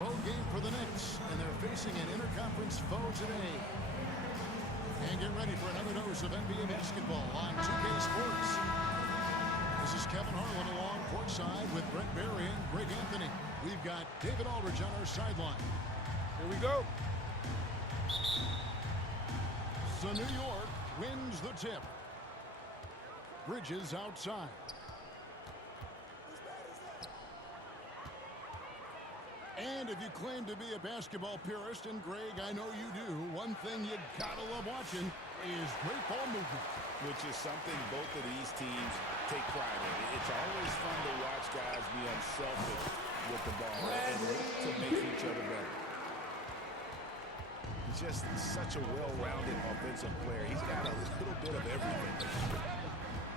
Home game for the Knicks, and they're facing an interconference foe today. And get ready for another dose of NBA basketball on 2K Sports. This is Kevin Harlan along courtside with Brent Barry and Greg Anthony. We've got David Aldridge on our sideline. Here we go. So New York wins the tip. Bridges outside. And if you claim to be a basketball purist, and Greg, I know you do, one thing you gotta love watching is great ball movement. Which is something both of these teams take pride in. It's always fun to watch guys be unselfish with the ball and look to make each other better. He's just such a well-rounded offensive player. He's got a little bit of everything.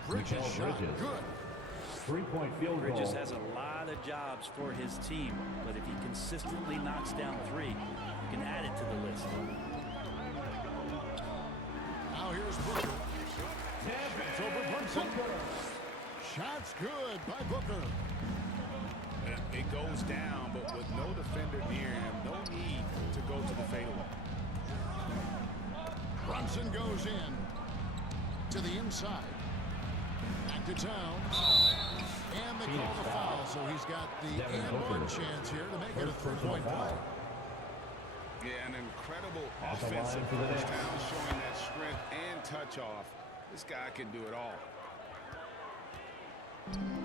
Bridges shot good. Three-point field goal. Bridges has a lot of jobs for his team, but if he consistently knocks down three, you can add it to the list. Now here's Booker. It's over Brunson. Shots good by Booker. It goes down, but with no defender near him, no need to go to the fadeaway. Brunson goes in to the inside. Back to Towns. And they call the foul, so he's got the and one chance here to make it a three-point play. Yeah, an incredible offensive first down, showing that strength and touch off. This guy can do it all.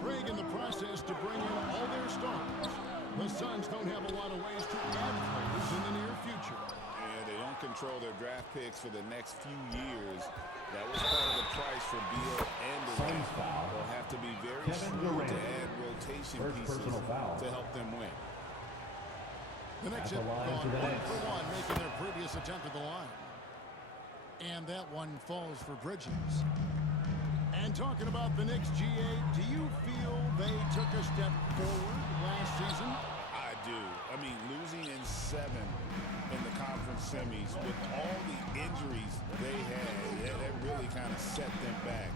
Greg in the process to bring in all their stars. The Suns don't have a lot of ways to add players in the near future. Yeah, they don't control their draft picks for the next few years. That was part of the price for Beal and Durant. They'll have to be very smooth to add rotation pieces to help them win. The Knicks have gone 1-for-1, making their previous attempt at the line. And that one falls for Bridges. And talking about the Knicks, GA, do you feel they took a step forward last season? I do. I mean, losing in 7 in the conference semis with all the injuries they had, that really kind of set them back.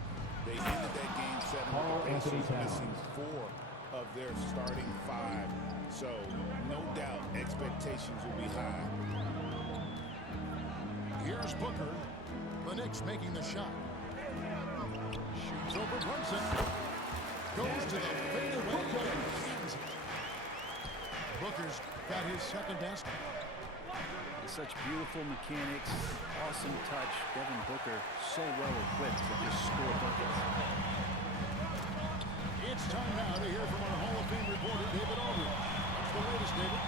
They ended that game 7 with the Pacers missing 4 of their starting 5. So, no doubt, expectations will be high. Here's Booker. The Knicks making the shot. Shoots over Brunson. Goes to the fadeaway. Booker's got his second basket. Such beautiful mechanics, awesome touch. Devin Booker so well equipped to just score buckets. It's time now to hear from our Hall of Fame reporter, David Aldridge. What's the latest, David?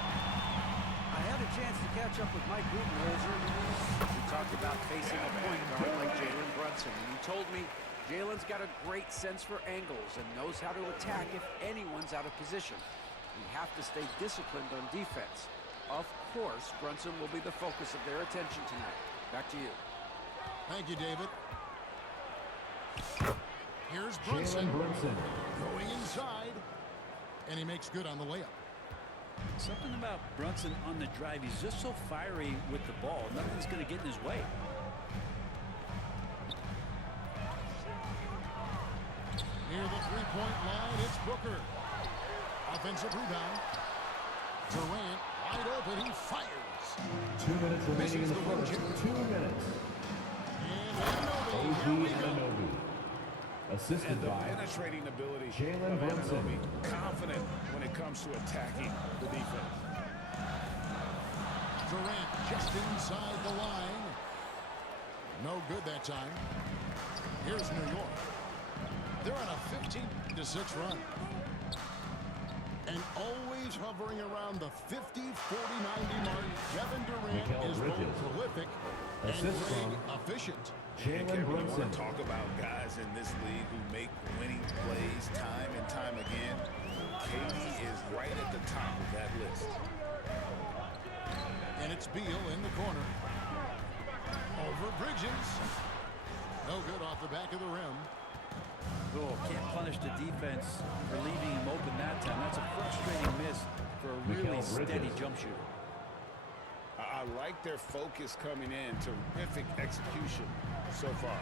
I had a chance to catch up with Mike Budenholzer. We talked about facing a point guard like Jalen Brunson, and he told me Jalen's got a great sense for angles and knows how to attack if anyone's out of position. We have to stay disciplined on defense. Of course, Brunson will be the focus of their attention tonight. Back to you. Thank you, David. Here's Brunson going inside, and he makes good on the layup. Something about Brunson on the drive. He's just so fiery with the ball. Nothing's going to get in his way. Near the three-point line, it's Booker. Offensive rebound. Durant wide open, he fires. 2 minutes remaining in the first. 2 minutes. And here we go. Assisted And the by penetrating ability Jalen of Brunson. Anunoby, confident when it comes to attacking the defense. Durant just inside the line. No good that time. Here's New York. They're on a 15-6 run. And always hovering around the 50, 40, 90 mark, Kevin Durant is both prolific and very efficient. Jalen Brunson. Talk about guys in this league who make winning plays time and time again. KD is right at the top of that list. And it's Beal in the corner. Over Bridges. No good off the back of the rim. Oh, can't punish the defense for leaving him open that time. That's a frustrating miss for a really steady jump shooter. I I like their focus coming in. Terrific execution so far.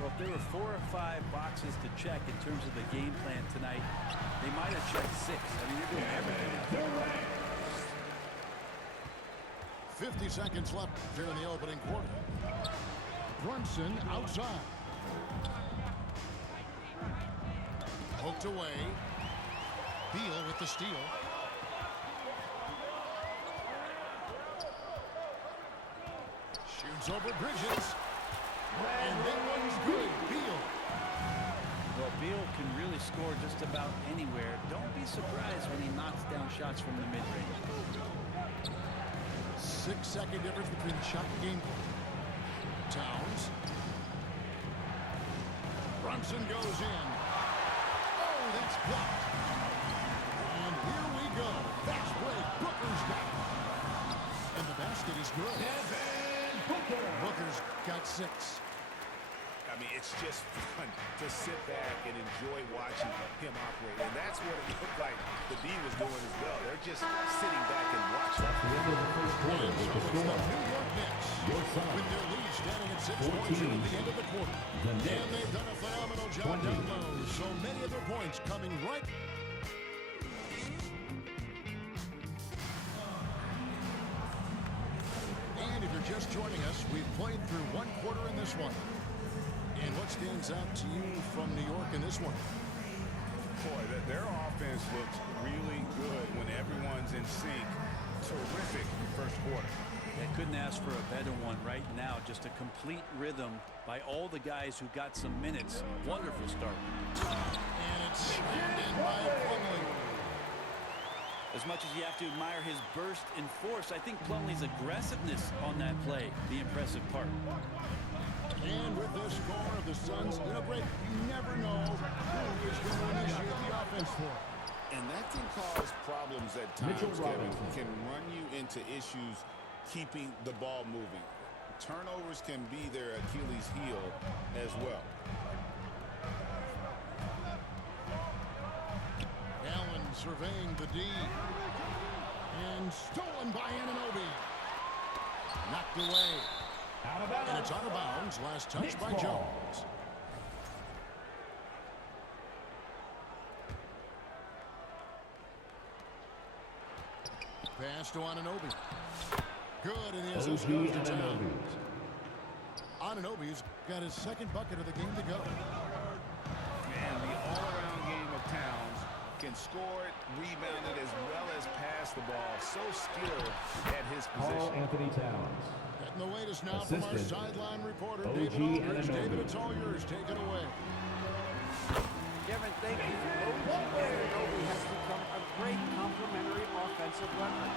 Well, if there were 4 or 5 boxes to check in terms of the game plan tonight, they might have checked 6. I mean, they're doing everything. 50 seconds left here in the opening quarter. Brunson outside. Poked away. Beal with the steal. Shoots over Bridges. And that one's good. Beal. Well, Beal can really score just about anywhere. Don't be surprised when he knocks down shots from the mid-range. 6-second difference between the shot and game. Towns. Brunson goes in. Oh, that's blocked. And here we go. Fast break. Booker's got it. And the basket is good. Booker's got 6. I mean, it's just fun to sit back and enjoy watching him operate. And that's what it looked like the D was doing as well. They're just sitting back and watching. That's the end of the first quarter And with so the it's the score. New York Knicks Your son. with their lead standing at 6 14. points here at the end of the quarter. The And Knicks. they've done a phenomenal job 20. down low. So many of their points coming right. And if you're just joining us, we've played through 1 quarter in this one. And what stands out to you from New York in this one? Boy, their offense looks really good when everyone's in sync. Terrific first quarter. They couldn't ask for a better one right now. Just a complete rhythm by all the guys who got some minutes. Wonderful start. And it's slammed in by Plumlee. As much as you have to admire his burst and force, I think Plumlee's aggressiveness on that play, the impressive part. And with the score of the Suns, Greg, you never know who is going to initiate the offense for. And that can cause problems at times, Kevin. Can run you into issues keeping the ball moving. Turnovers can be their Achilles heel as well. Allen surveying the D. And stolen by Anunoby. Knocked away. And it's out of bounds. Last touch by Jones. Pass to Anunoby. Good, and the assist goes to Towns. Anunoby's got his 2nd bucket of the game to go. And the all-around game of Towns can score it, rebound it, as well as pass the ball. So skilled at his Carl position. Anthony Towns. Getting the latest now from our Assistant, sideline reporter, OG David Aldridge. Anunoby. David, it's all yours. Take it away. Kevin, thank you. OG Anunoby has become a great complementary offensive weapon.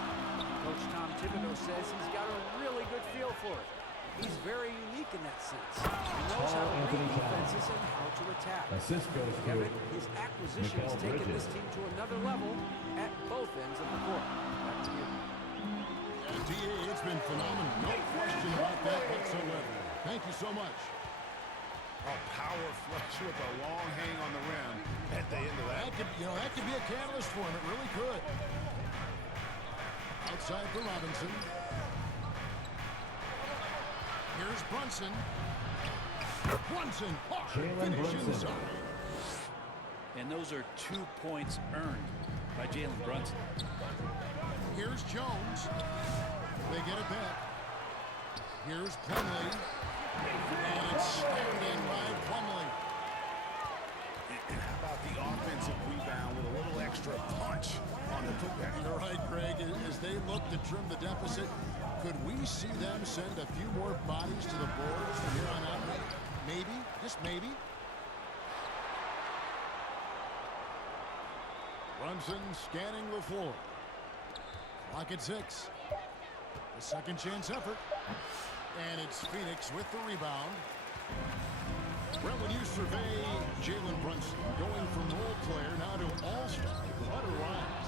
Coach Tom Thibodeau says he's got a really good feel for it. He's very unique in that sense. He knows how to read defenses and how to attack. Assist goes to Kevin, his acquisition has Mikal taken Bridges. this team to another level at both ends of the court. Back to you. And DA, it's been phenomenal. No question about that whatsoever. Thank you so much. A power flush with a long hang on the rim at the end of that. That could be a catalyst for him. It really could. Outside for Robinson. Here's Brunson. Brunson, Jalen finish Brunson. inside. And those are 2 points earned by Jalen Brunson. Here's Jones. They get it back. Here's Plumlee. And it's slammed in by Plumlee. And how about the offensive rebound with a little extra punch on the putback? You're right, Greg. As they look to trim the deficit, could we see them send a few more bodies to the boards from here on out? Maybe, just maybe. Brunson scanning the floor. Clock at 6. A second chance effort. And it's Phoenix with the rebound. Well, when you survey Jalen Brunson going from role player now to all-star, otherwise,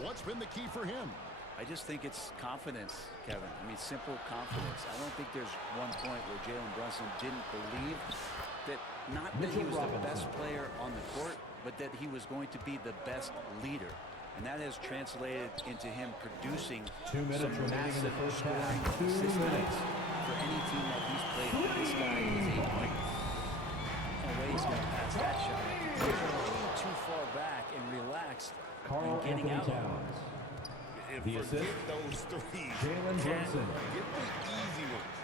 what's been the key for him? I just think it's confidence, Kevin. I mean, simple confidence. I don't think there's one point where Jalen Brunson didn't believe that, not that he was the best player on the court, but that he was going to be the best leader. And that has translated into him producing 2 minutes some remaining in the massive first scoring half. 2 consistency minutes. for any team that he's played on. This guy is a winner. No way he's going to pass that shot. He's way too far back and relaxed Carl and getting Anthony out. Towns. And The forget assist, those threes. Jalen Brunson. Get the easy ones.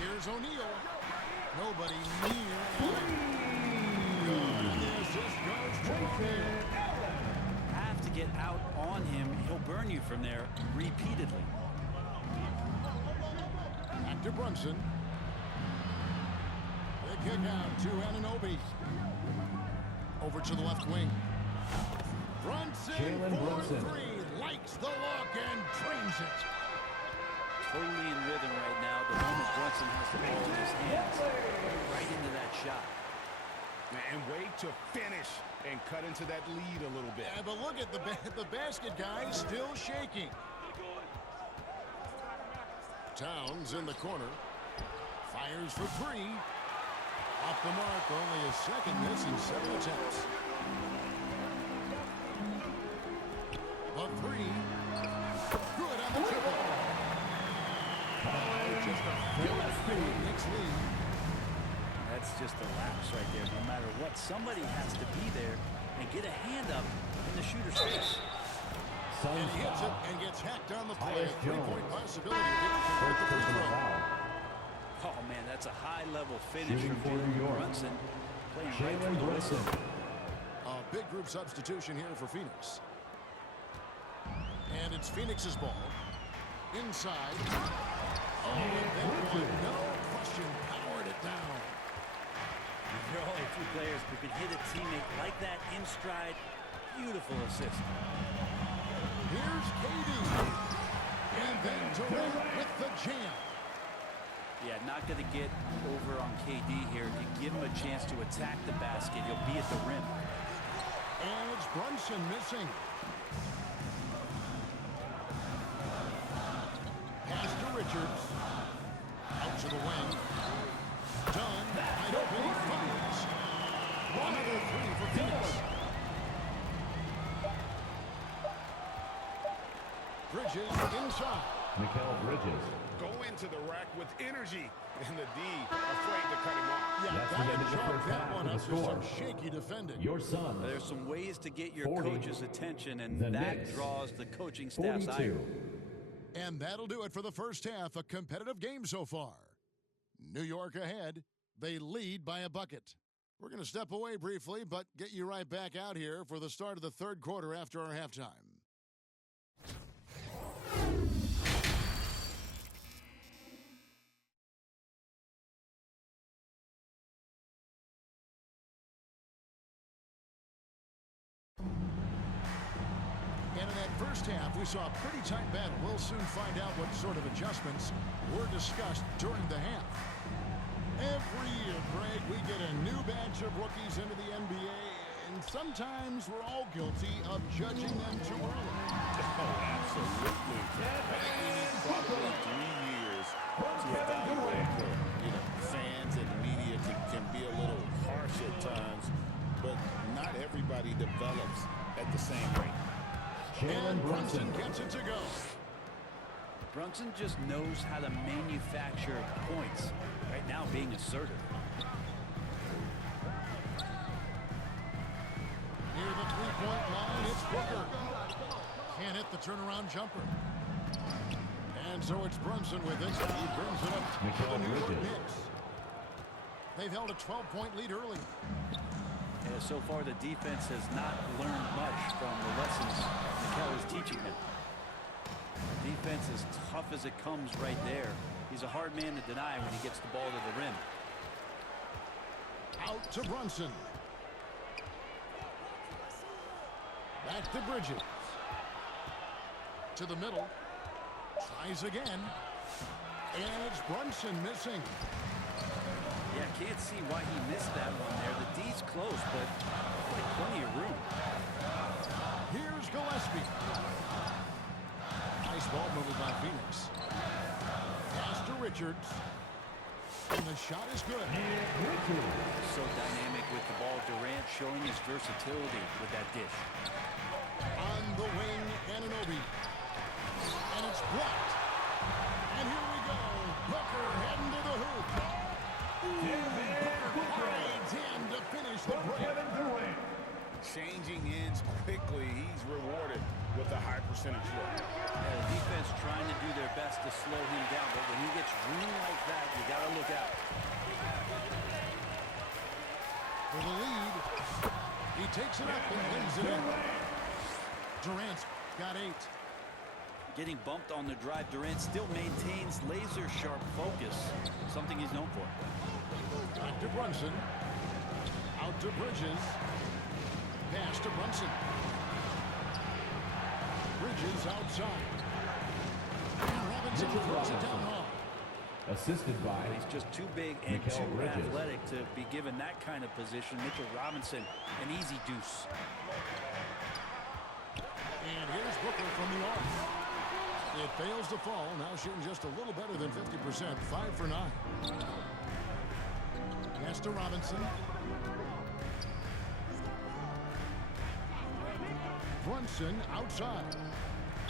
Here's O'Neal. Nobody near. Good. And the assist goes to O'Neal. Have to get out on him. He'll burn you from there repeatedly. Back to Brunson. The kick out to Anunoby. Over to the left wing. Brunson Jalen for Brunson. 3. Likes the look and drains it. Totally in rhythm right now. The moment Brunson has the ball in his hands, right into that shot. And way to finish and cut into that lead a little bit. Yeah, but look at the basket guy still shaking. Towns in the corner. Fires for 3. Off the mark, only his second miss in 7 attempts. The 3. Good on the triple. Oh, just a full Knicks lead. That's just a lapse right there. No matter what, somebody has to be there and get a hand up in the shooter's face. And Suns he hits it foul. and gets hacked on the play. Tyus A 3-point Jones. possibility if he can convert First the free personal throw. foul. Oh, man, that's a high-level finish Shooting from for New Jalen York. Brunson. Playing right Jalen through the Brunson. whistle. A big group substitution here for Phoenix. And it's Phoenix's ball. Inside. Oh, and that one, no question, powered it down. There are only 2 players who can hit a teammate like that in stride. Beautiful assist. Here's KD. And then Durant with the jam. Yeah, not going to get over on KD here. If you give him a chance to attack the basket, he'll be at the rim. And it's Brunson missing. Pass to Richards. Out to the wing. Done. Wide open. He fires. Another 3 for Phoenix. Bridges inside. Mikal Bridges. Go into the rack with energy. And the D afraid to cut him off. Yeah, That's the that end of the chalk first that half one of up the to score. some shaky defending. Your Suns. There's some ways to get your 40. coach's attention, and The that Knicks. draws the coaching staff's eye. 42. And that'll do it for the first half. A competitive game so far. New York ahead. They lead by a bucket. We're going to step away briefly, but get you right back out here for the start of the third quarter after our halftime. And in that first half, we saw a pretty tight battle. We'll soon find out what sort of adjustments were discussed during the half. Every year, Greg, we get a new batch of rookies into the NBA, and sometimes we're all guilty of judging them too early. Oh, absolutely. I think we need probably 3 years to evaluate. Fans and media can be a little harsh at times, but not everybody develops at the same rate. Jalen And Brunson. Brunson gets it to go. Brunson just knows how to manufacture points. Right now, being assertive. Near the three-point line, it's Booker. Can't hit the turnaround jumper. And so it's Brunson with it. He brings it up to Mikal the New York Bridges. Knicks. They've held a 12-point lead early. Yeah, so far, the defense has not learned much from the lessons Mikal is teaching them. Defense is tough as it comes right there. He's a hard man to deny when he gets the ball to the rim. Out to Brunson. Back to Bridges. To the middle. Tries again. And it's Brunson missing. Yeah, can't see why he missed that one there. The D's close, but like plenty of room. Here's Gillespie. Nice ball movement by Phoenix. Pass to Richards. And the shot is good. So dynamic with the ball. Durant showing his versatility with that dish. On the wing, Anunoby. And it's blocked. And here we go. Booker heading to the hoop. Booker hides in to finish the break. Changing ends quickly. He's rewarded with a high percentage look. The defense trying to do their best to slow him down, but when he gets green like that, you got to look out. For the lead, he takes it up and wins it in. Durant's got 8. Getting bumped on the drive, Durant still maintains laser-sharp focus, something he's known for. Back to Brunson. Out to Bridges. Pass to Brunson. Bridges outside. And Robinson throws it down hard. Assisted by He's just too big and Mikal too Bridges. athletic to be given that kind of position. Mitchell Robinson, an easy deuce. And here's Booker from the arc. It fails to fall. Now shooting just a little better than 50%. 5 for 9. Pass to Robinson. Brunson outside.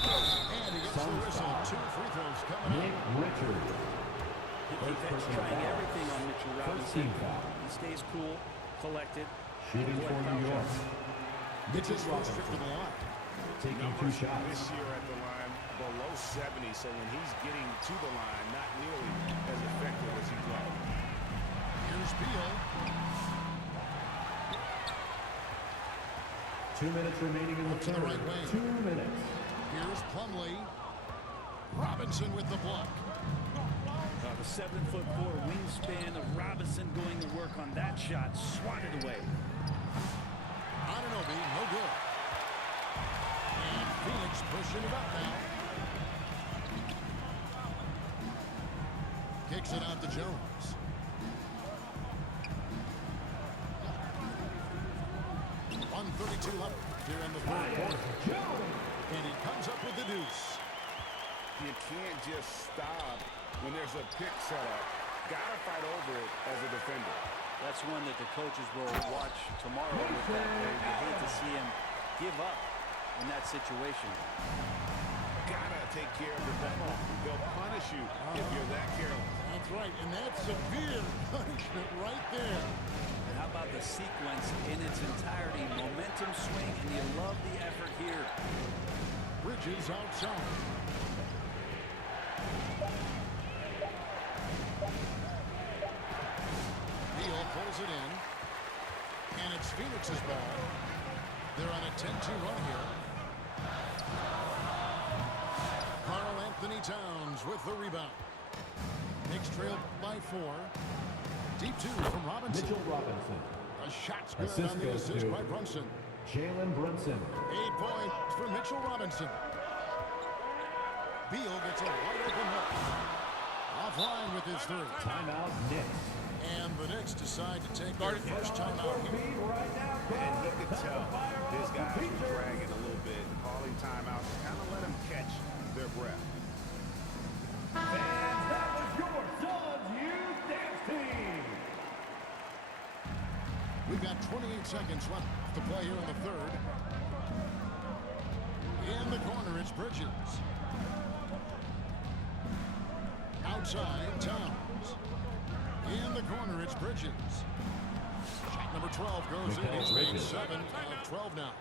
And he gets the whistle. 2 free throws coming Nick up. Richards. Defense trying everything on Mitchell Robinson. He stays cool, collected. Shooting for New York. Gets his first trip to the line. Taking 2 shots. This year at the line, below 70, so when he's getting to the line, not nearly as effective as he'd like. Here's Beal. 2 minutes remaining in the To the third. right wing. 2 minutes. Here's Plumlee. Robinson with the block. The 7'4" wingspan of Robinson going to work on that shot. Swatted away. Anunoby, no good. And Phoenix pushing it up now. Kicks it out to Jones. .132 left here in the third quarter. And he comes up with the deuce. You can't just stop when there's a pick set up. Gotta fight over it as a defender. That's one that the coaches will watch tomorrow with that play. You hate to see him give up in that situation. Gotta take care of the ball. They'll punish you if you're that careless. That's right, and that's severe punishment right there. And how about the sequence in its entirety? Momentum swing, and you love the effort here. Bridges outside. Beal pulls it in. And it's Phoenix's ball. They're on a 10-2 run here. Karl Anthony Towns with the rebound. Knicks trail by 4. Deep 2 from Robinson. Mitchell Robinson. A shot's good Assist on the goes assist to by Brunson. Jalen Brunson. 8 points for Mitchell Robinson. Beal gets a wide open look. Offline with his third. Timeout Knicks. And the Knicks decide to take their first timeout here. And you can tell his guys were dragging a little bit, calling timeouts, kind of let them catch their breath. And that was your Suns Youth Dance Team. We've got 28 seconds left to play here in the third. In the corner, it's Bridges. Outside, Towns. In the corner, it's Bridges. Shot number 12 goes in. He's made 7 of 12 now.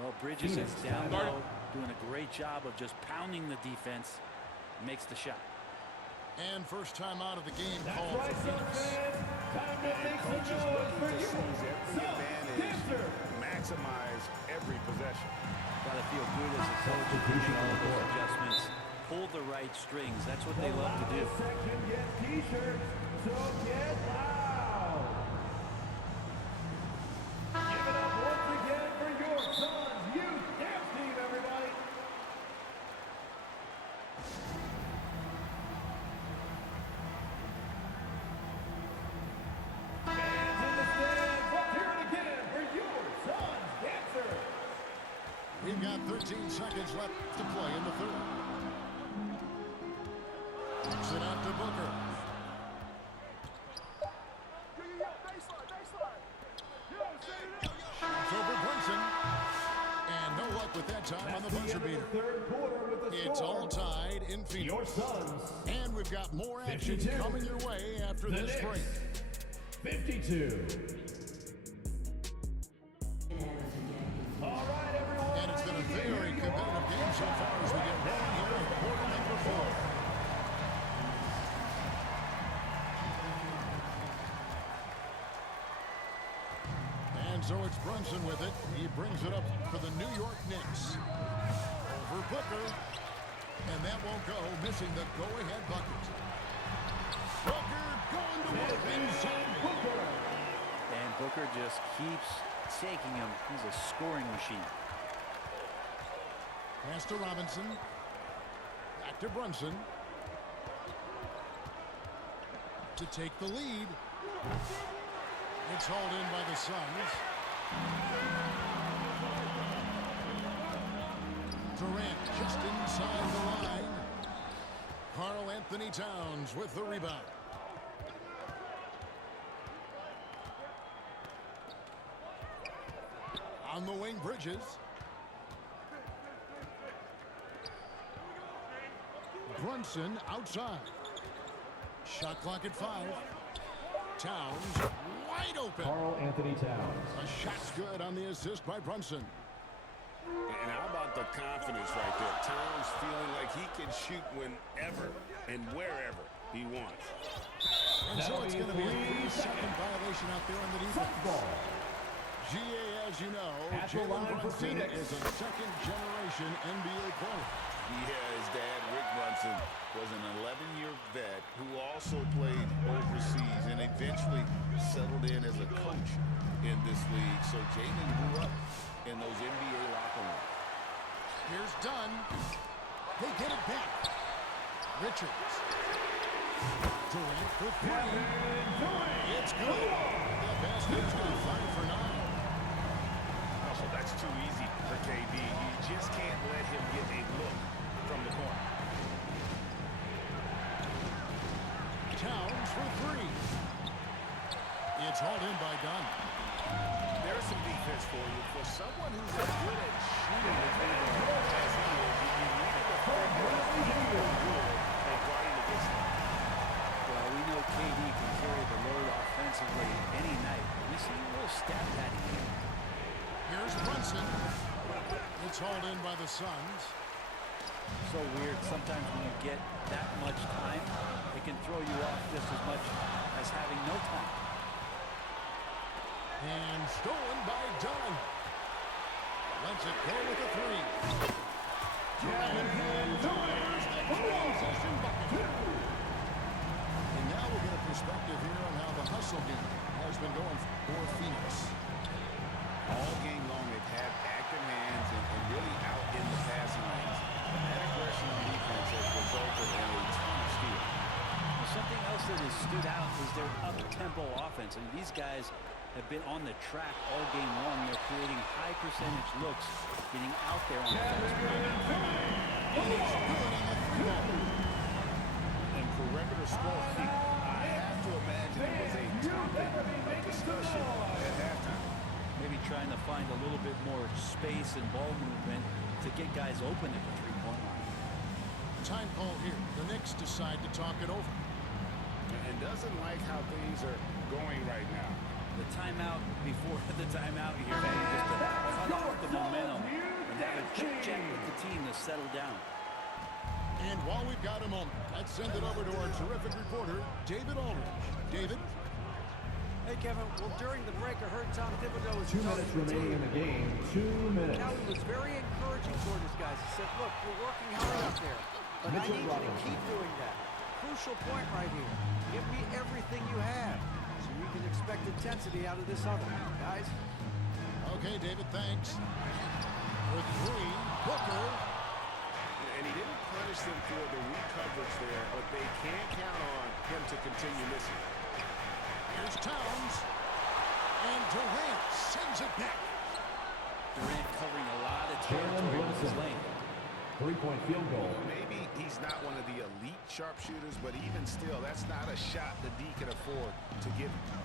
Well, Bridges is down low, doing a great job of just pounding the defense. Makes the shot. And first time out of the game That's called right, for Suns Phoenix. fans. Time to make some Coaches noise looking for to you. seize every Suns advantage, Dancer. maximize every possession. Got to feel good as a coach. Substitution on the Those court. adjustments. Pull the right strings. That's what they love to do. This section gets t-shirts, so get loud. Give it up once again for your Suns Youth Dance Team, everybody. Fans in the stands, let's hear it again for your Suns Dancer. We've got 13 seconds left to play in the third. Kicks it out to Booker. beater. Third quarter with the It's score. all tied in Phoenix. Your Suns, And we've got more action 52. coming your way after the this break. Knicks, 52. All right, everyone. And it's been a very competitive game so far as we get rolling here in quarter number 4. And so it's Brunson with it. He brings it up for the New York Knicks. Over Booker. And that won't go, missing the go-ahead bucket. Booker going to work inside. And Booker just keeps taking him. He's a scoring machine. Pass to Robinson. Back to Brunson. To take the lead. It's hauled in by the Suns. Durant just inside the line. Karl Anthony Towns with the rebound. On the wing, Bridges. Brunson outside. Shot clock at 5. Towns wide open. Karl Anthony Towns. A shot's good on the assist by Brunson. And how about the confidence right there? Towns feeling like he can shoot whenever and wherever he wants. And so it's going to be a 3-second violation out there on the defense. Ball. GA, as you know, At the line Jalen for Brunson Phoenix. is a second-generation NBA player. Yeah, his dad, Rick Brunson, was an 11-year vet who also played overseas and eventually settled in as a coach in this league. So Jalen grew up in those NBA locker rooms. Here's Dunn. They get it back. Richards. Durant for 3. It's good. The basket's got 5 for 9. Also, that's too easy for KD. You just can't let him get a look from the corner. Towns for 3. It's hauled in by Dunn. There's some defense for you. For someone who's as good at shooting the ball as he is, you needed to find good at guarding against him. Well, we know KD can carry the load offensively any night. We see a little stat padding here. Here's Brunson. It's hauled in by the Suns. So weird. Sometimes when you get that much time, it can throw you off just as much as having no time. And stolen by Dunn. Lets it go with a 3. Durant delivers the transition bucket. And now we'll get a perspective here on how the hustle game has been going for Phoenix. All game long, they've had active hands and really out in the passing lanes. That aggression on defense has resulted in a ton of steals. Well, something else that has stood out is their up-tempo offense. I mean, these guys have been on the track all game long. They're creating high percentage looks, getting out there on the fast break. And for regular scoring, I have to imagine it was a topic of discussion at halftime. Maybe trying to find a little bit more space and ball movement to get guys open at the three-point line. Time call here. The Knicks decide to talk it over. And doesn't like how things are going right now. The timeout before the timeout here, man, just to cut off the momentum and have a chit chat with the team to settle down. And while we've got a moment, let's send it over to our terrific reporter, David Aldridge. David? Hey, Kevin. Well, during the break, I heard Tom Thibodeau was 2 minutes remaining in the game. 2 minutes. Now, he was very encouraging toward his guys. He said, look, you're working hard out there, but I need you to keep doing that. Crucial point right here. Give me everything you have so you can expect intensity out of this other, guys. Okay, David, thanks. For 3, Booker. And he didn't punish them for the weak coverage there, but they can't count on him to continue missing. Here's Towns. And Durant sends it back. Durant covering a lot of territory with his lane. 3-point field goal. Maybe he's not one of the elite sharpshooters, but even still, that's not a shot the D can afford to give him.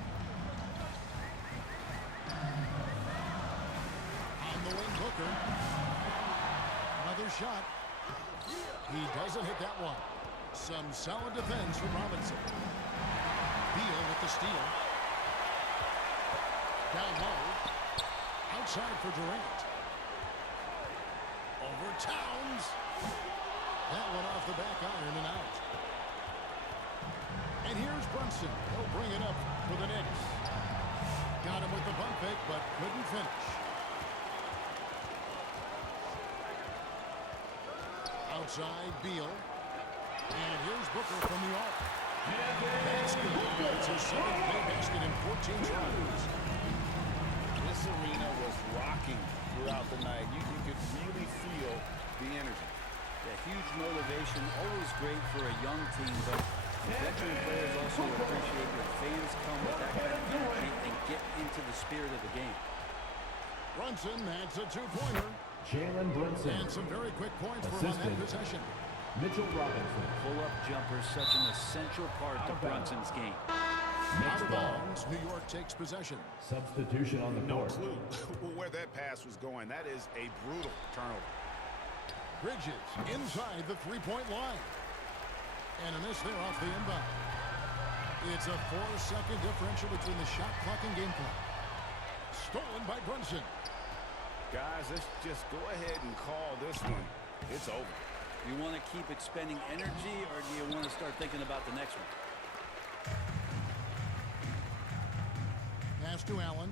On the wing, Booker. Another shot. He doesn't hit that one. Some solid defense from Robinson. Beal with the steal. Down low. Outside for Durant. Over Towns. That one off the back iron and out. And here's Brunson. He'll bring it up for the Knicks. Got him with the bump fake, but couldn't finish. Outside, Beal. And here's Booker from the arc. Basket. It's his seventh play basket in 14 tries. This arena was rocking throughout the night. You could really feel the energy. A huge motivation, always great for a young team, but veteran players also appreciate when fans come with that kind of energy and get into the spirit of the game. Brunson adds a two-pointer. Jalen Brunson. And some very quick points for him on that possession. Mitchell Robinson. Pull-up jumper, such an essential part to Brunson's game. Out of bounds, New York takes possession. Substitution on the No court. clue where that pass was going. That is a brutal turnover. Bridges inside the three-point line. And a miss there off the inbound. It's a 4-second differential between the shot clock and game clock. Stolen by Brunson. Guys, let's just go ahead and call this one. It's over. You want to keep expending energy, or do you want to start thinking about the next one? Pass to Allen.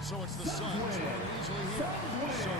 So it's the Suns who are easily here. So